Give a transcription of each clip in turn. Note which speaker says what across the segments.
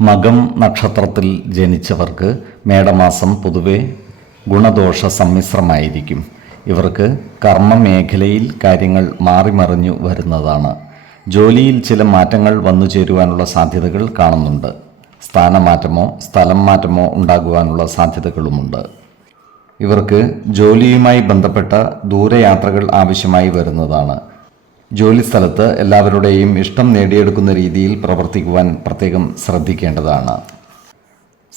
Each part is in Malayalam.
Speaker 1: മകം നക്ഷത്രത്തിൽ ജനിച്ചവർക്ക് മേടമാസം പൊതുവെ ഗുണദോഷ സമ്മിശ്രമായിരിക്കും. ഇവർക്ക് കർമ്മമേഖലയിൽ കാര്യങ്ങൾ മാറിമറിഞ്ഞു വരുന്നതാണ്. ജോലിയിൽ ചില മാറ്റങ്ങൾ വന്നു ചേരുവാനുള്ള സാധ്യതകൾ കാണുന്നുണ്ട്. സ്ഥാനമാറ്റമോ സ്ഥലം മാറ്റമോ ഉണ്ടാകുവാനുള്ള സാധ്യതകളുമുണ്ട്. ഇവർക്ക് ജോലിയുമായി ബന്ധപ്പെട്ട ദൂരയാത്രകൾ ആവശ്യമായി വരുന്നതാണ്. ജോലിസ്ഥലത്ത് എല്ലാവരുടെയും ഇഷ്ടം നേടിയെടുക്കുന്ന രീതിയിൽ പ്രവർത്തിക്കുവാൻ പ്രത്യേകം ശ്രദ്ധിക്കേണ്ടതാണ്.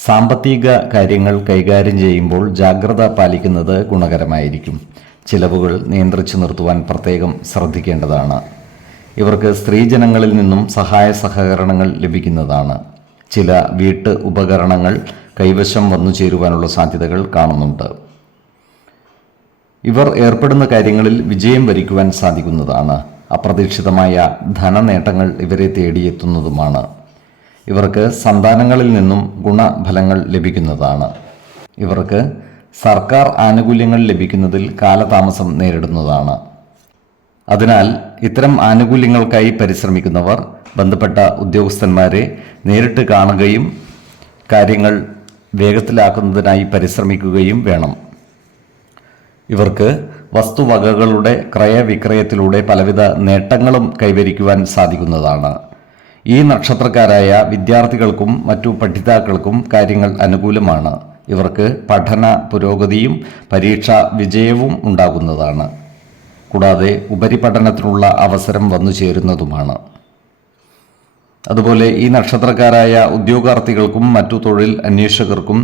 Speaker 1: സാമ്പത്തിക കാര്യങ്ങൾ കൈകാര്യം ചെയ്യുമ്പോൾ ജാഗ്രത പാലിക്കുന്നത് ഗുണകരമായിരിക്കും. ചിലവുകൾ നിയന്ത്രിച്ചു നിർത്തുവാൻ പ്രത്യേകം ശ്രദ്ധിക്കേണ്ടതാണ്. ഇവർക്ക് സ്ത്രീജനങ്ങളിൽ നിന്നും സഹായ സഹകരണങ്ങൾ ലഭിക്കുന്നതാണ്. ചില വീട്ട് ഉപകരണങ്ങൾ കൈവശം വന്നു ചേരുവാനുള്ള സാധ്യതകൾ കാണുന്നുണ്ട്. ഇവർ ഏർപ്പെടുന്ന കാര്യങ്ങളിൽ വിജയം വരിക്കുവാൻ സാധിക്കുന്നതാണ്. അപ്രതീക്ഷിതമായ ധനനേട്ടങ്ങൾ ഇവരെ തേടിയെത്തുന്നതുമാണ്. ഇവർക്ക് സന്താനങ്ങളിൽ നിന്നും ഗുണഫലങ്ങൾ ലഭിക്കുന്നതാണ്. ഇവർക്ക് സർക്കാർ ആനുകൂല്യങ്ങൾ ലഭിക്കുന്നതിൽ കാലതാമസം നേരിടുന്നതാണ്. അതിനാൽ ഇത്തരം ആനുകൂല്യങ്ങൾക്കായി പരിശ്രമിക്കുന്നവർ ബന്ധപ്പെട്ട ഉദ്യോഗസ്ഥന്മാരെ നേരിട്ട് കാണുകയും കാര്യങ്ങൾ വേഗത്തിലാക്കുന്നതിനായി പരിശ്രമിക്കുകയും വേണം. ഇവർക്ക് വസ്തുവകകളുടെ ക്രയവിക്രയത്തിലൂടെ പലവിധ നേട്ടങ്ങളും കൈവരിക്കുവാൻ സാധിക്കുന്നതാണ്. ഈ നക്ഷത്രക്കാരായ വിദ്യാർത്ഥികൾക്കും മറ്റു പഠിതാക്കൾക്കും കാര്യങ്ങൾ അനുകൂലമാണ്. ഇവർക്ക് പഠന പുരോഗതിയും പരീക്ഷാ വിജയവും ഉണ്ടാകുന്നതാണ്. കൂടാതെ ഉപരിപഠനത്തിനുള്ള അവസരം വന്നു ചേരുന്നതുമാണ്. അതുപോലെ ഈ നക്ഷത്രക്കാരായ ഉദ്യോഗാർത്ഥികൾക്കും മറ്റു തൊഴിൽ അന്വേഷകർക്കും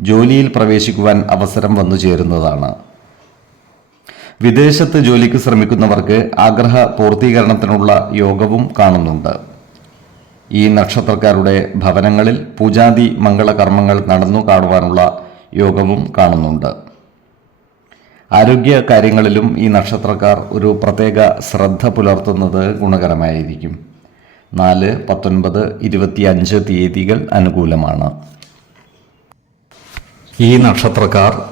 Speaker 1: ജോലിയിൽ പ്രവേശിക്കുവാൻ അവസരം വന്നു ചേരുന്നതാണ്. വിദേശത്ത് ജോലിക്ക് ശ്രമിക്കുന്നവർക്ക് ആഗ്രഹ പൂർത്തീകരണത്തിനുള്ള യോഗവും കാണുന്നുണ്ട്. ഈ നക്ഷത്രക്കാരുടെ ഭവനങ്ങളിൽ പൂജാതി മംഗളകർമ്മങ്ങൾ നടന്നു കാണുവാനുള്ള യോഗവും കാണുന്നുണ്ട്. ആരോഗ്യ കാര്യങ്ങളിലും ഈ നക്ഷത്രക്കാർ ഒരു പ്രത്യേക ശ്രദ്ധ പുലർത്തുന്നത് ഗുണകരമായിരിക്കും. നാല് പത്തൊൻപത് ഇരുപത്തിയഞ്ച് തീയതികൾ അനുകൂലമാണ്. ഈ നക്ഷത്രക്കാർ